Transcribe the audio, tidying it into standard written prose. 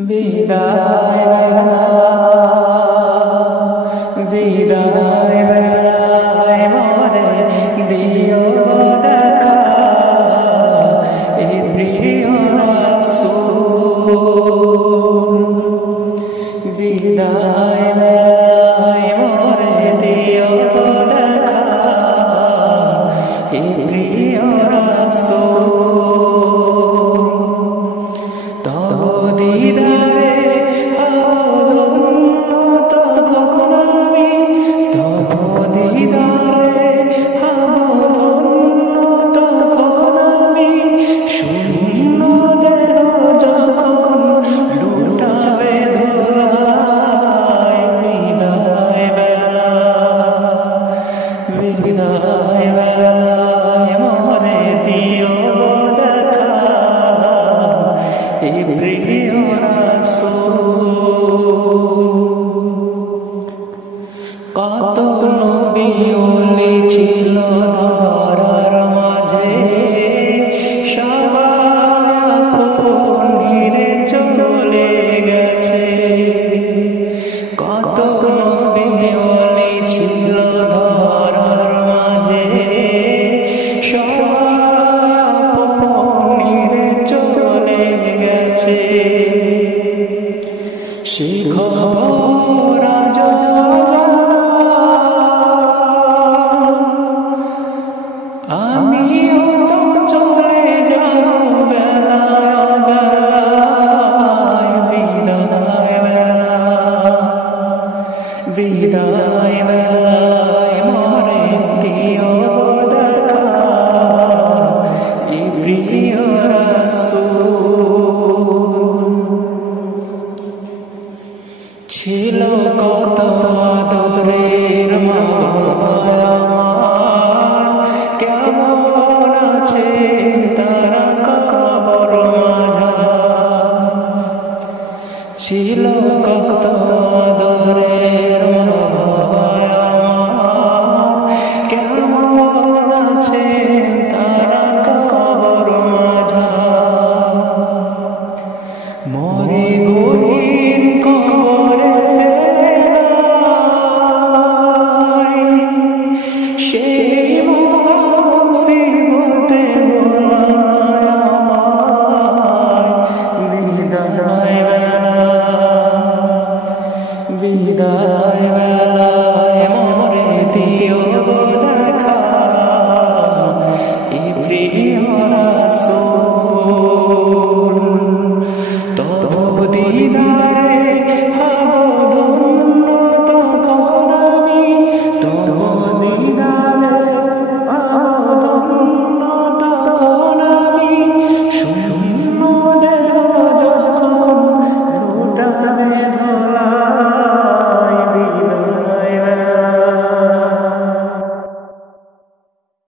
বিদায় বেলা বিদায় বেলায় মোরে দিও দেখা এ প্রিয় রাসূল বিদায় বেলায় মোরে দিও দেখা এ প্রিয় রাসূল তব দিদারে ধন্য তখন আমি তব দিদারে ধন্য তখন আমি শূন্য দেহ যখন লুটাবে ধুলায় বিদায় বেলা বিদায় বেলায় মোরে দিও দেখা এ প্রিয় রাসূল কত নবী ওলি ছিল ধরার মাঝে সবাই আপন ঘিরে চলে গেছে কত নবী ওলি ছিল ধরার মাঝে সবাই আপন ঘিরে চলে গেছে সে খবর আজ আমিও তো চলে যাব বেলায় বেলায় বিদায় বেলা বিদায় বেলায় মোরে দিও দেখা এ প্রিয় রাসূল ছিল কত আদরের মা কেমন আছে তারা কবর মাঝার ছিল কত আদরের মা কেমন আছে তারা কবর মাঝার মরে গহীন কবরে ফেলে সেই মুসিবতে ভোলায় আমায় বিদায় বেলা বিদায় বেলায় মোরে দিও দেখা এ প্রিয় রাসূল তব দিদার